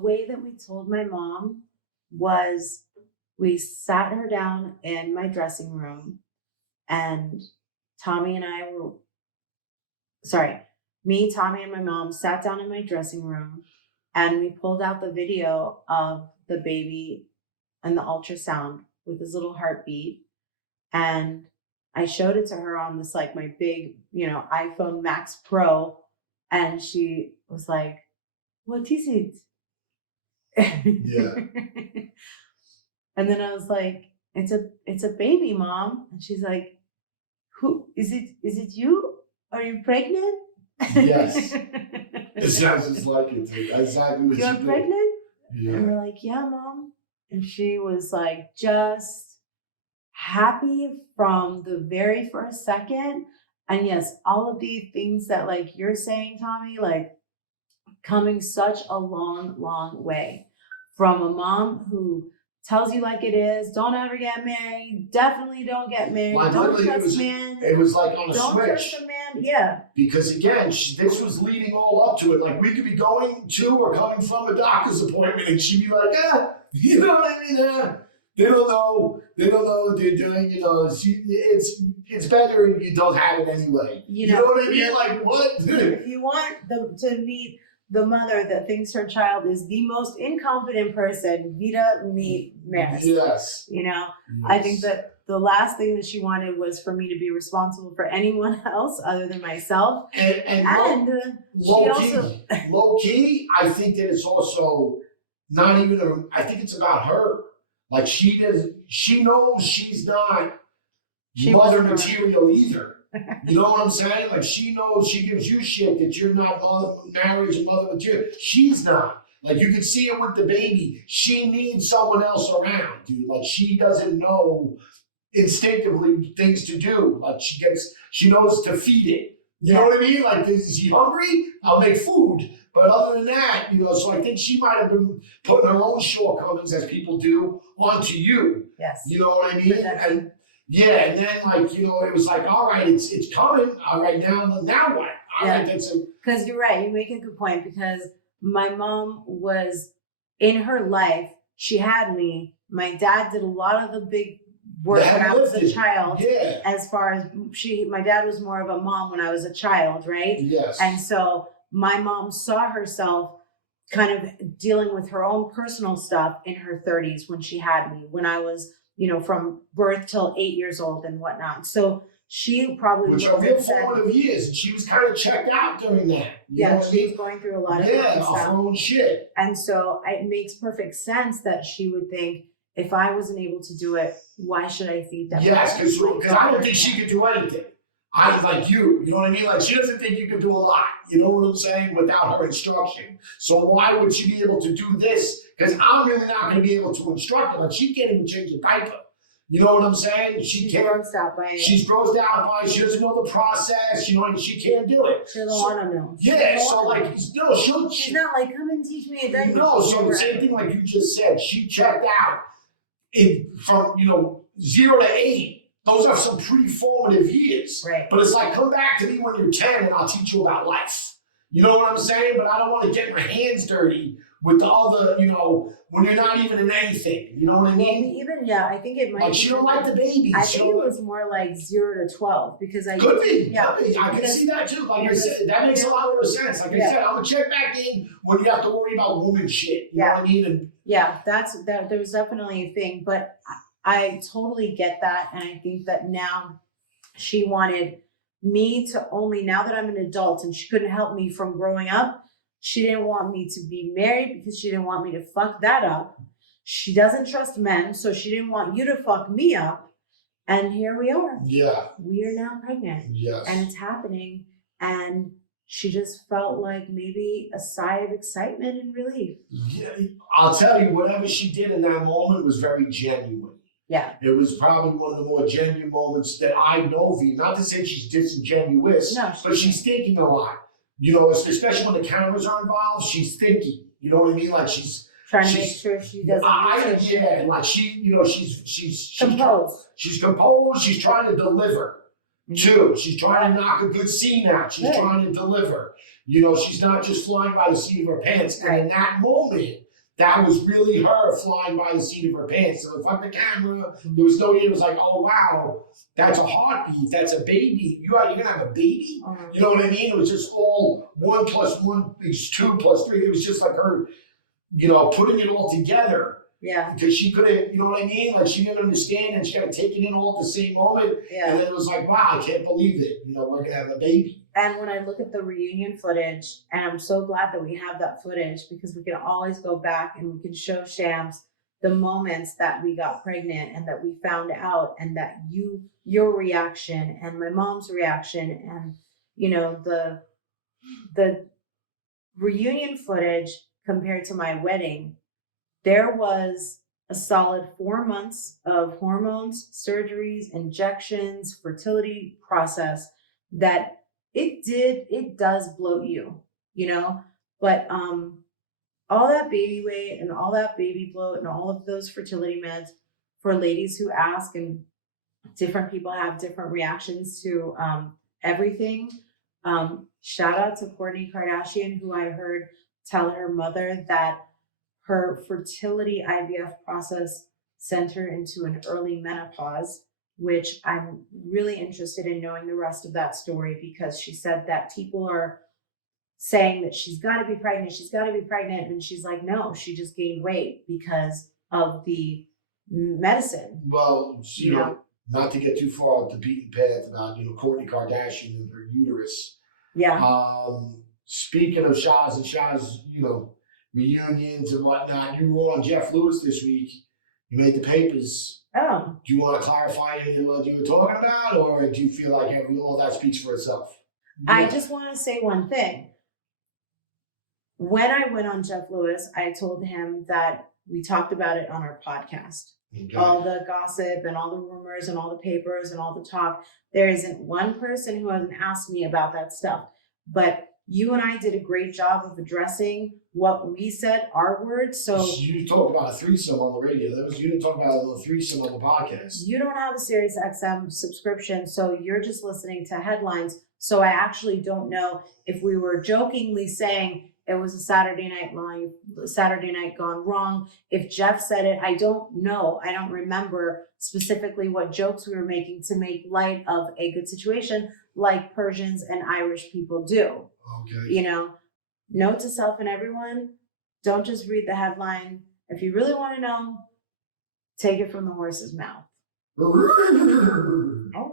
way that we told my mom was we sat her down in my dressing room, and Tommy and I were, sorry, me, Tommy, and my mom sat down in my dressing room, and we pulled out the video of the baby and the ultrasound with his little heartbeat. And I showed it to her on this, like, my big, iPhone Max Pro. And she was like, "What is it?" Yeah. And then I was like, it's a baby, Mom. And she's like, "Who is it? Is it you? Are you pregnant?" Yes. It sounds just like it. Exactly what You're pregnant? Yeah. And we're like, "Yeah, Mom." And she was like, just happy from the very first second. And yes, all of the things that, like, you're saying, Tommy, like, coming such a long, long way from a mom who tells you like it is, don't ever get married, definitely don't get married, don't trust men. It was like on a don't switch. Don't trust a man, yeah. Because again, this was leading all up to it. Like, we could be going to or coming from a doctor's appointment, and she'd be like, you know what I mean? They don't know what they're doing. It's better if you don't have it anyway. You know what I mean? Like, what? If you want to meet the mother that thinks her child is the most incompetent person, Vida meet Maris. Yes. Yes. I think that the last thing that she wanted was for me to be responsible for anyone else other than myself. And low key, I think that it's also not even I think it's about her. Like, she knows she's not mother material either. You know what I'm saying? Like, she knows, she gives you shit that you're not marriage and mother material. She's not. Like, you can see it with the baby. She needs someone else around, dude. Like, she doesn't know instinctively things to do. Like, she knows to feed it. You know what I mean? Like, is he hungry? I'll make food. But other than that, so I think she might have been putting her own shortcomings, as people do, onto you. Yes. You know what I mean? And and then, like, it was like, all right, it's coming. All right, now what? All right, that's it. Because you're right. You make a good point, because my mom was, in her life, she had me. My dad did a lot of the big work when I was a child. Yeah. As far as my dad was more of a mom when I was a child, right? Yes. And so my mom saw herself kind of dealing with her own personal stuff in her 30s when she had me, when I was, from birth till 8 years old and whatnot. So she probably which are real formative years, and she was kind of checked out during that. You know what I mean? She was going through a lot of stuff. Her own shit. And so it makes perfect sense that she would think, if I wasn't able to do it, why should I think that? Yes, because I don't think she could do anything. I was like you know what I mean? Like, she doesn't think you can do a lot, you know what I'm saying, without her instruction. So why would she be able to do this? Because I'm really not going to be able to instruct her. Like, she can't even change a diaper. You know what I'm saying? She's grossed out by it. She's grossed out by it. She doesn't know the process. She can't do it. She doesn't want to know. Yeah, so like, no, she's not like, come and teach me a diaper. No, so the same thing like you just said. She checked out from 0 to 8. Those are some pretty formative years. Right. But it's like, come back to me when you're 10 and I'll teach you about life. You know what I'm saying? But I don't want to get my hands dirty with the other, when you're not even in anything. You know what I mean? I think it might. Like, she don't like the babies. I think it was more like 0 to 12, because could be. I can see that too. Like I said, that makes a lot more sense. Like I said, I'm gonna check back in when you have to worry about woman shit. You know what I mean? And there was definitely a thing, but I totally get that, and I think that now she wanted me to only, now that I'm an adult and she couldn't help me from growing up, she didn't want me to be married because she didn't want me to fuck that up. She doesn't trust men, so she didn't want you to fuck me up. And here we are. Yeah. We are now pregnant. Yes. And it's happening. And she just felt like maybe a sigh of excitement and relief. Yeah, I'll tell you, whatever she did in that moment was very genuine. Yeah. It was probably one of the more genuine moments that I know of. Not to say she's disingenuous, but she's thinking a lot. Especially when the cameras are involved, she's thinking. You know what I mean? Like, she's trying to make sure she doesn't. Like, she's composed. She's composed. She's trying to deliver too. She's trying to knock a good scene out. She's trying to deliver. She's not just flying by the seat of her pants. And in that moment, that was really her flying by the seat of her pants. So in front of the camera, there was no, it was like, oh wow, that's a heartbeat, that's a baby. You're gonna have a baby? You know what I mean? It was just all 1 + 1 is 2 + 3. It was just like her, putting it all together. Yeah. Because she couldn't, you know what I mean? Like she didn't understand and she got to take it in all at the same moment. Yeah. And then it was like, wow, I can't believe it. We're gonna have a baby. And when I look at the reunion footage, and I'm so glad that we have that footage because we can always go back and we can show Shams the moments that we got pregnant and that we found out, and that your reaction and my mom's reaction, and the reunion footage compared to my wedding, there was a solid 4 months of hormones, surgeries, injections, fertility process that it does bloat you, but all that baby weight and all that baby bloat and all of those fertility meds, for ladies who ask, and different people have different reactions to everything. Shout out to Kourtney Kardashian, who I heard tell her mother that her fertility IVF process sent her into an early menopause, which I'm really interested in knowing the rest of that story, because she said that people are saying that she's got to be pregnant, and she's like, no, she just gained weight because of the medicine. Well, not to get too far off the beaten path about Kourtney Kardashian and her uterus. Yeah. Speaking of Shahs and Shahs, reunions and whatnot, you were on Jeff Lewis this week. You made the papers. Oh. Do you want to clarify anything what you were talking about, or do you feel like all that speaks for itself? Yeah. I just want to say one thing. When I went on Jeff Lewis, I told him that we talked about it on our podcast. Okay. All the gossip and all the rumors and all the papers and all the talk. There isn't one person who hasn't asked me about that stuff. But you and I did a great job of addressing what we said, our words. So you talked about a threesome on the radio. You didn't talk about a threesome on the podcast. You don't have a Sirius XM subscription, so you're just listening to headlines. So I actually don't know if we were jokingly saying it was a Saturday night gone wrong. If Jeff said it, I don't know. I don't remember specifically what jokes we were making to make light of a good situation, like Persians and Irish people do. Okay. Note to self and everyone, don't just read the headline. If you really want to know, take it from the horse's mouth. All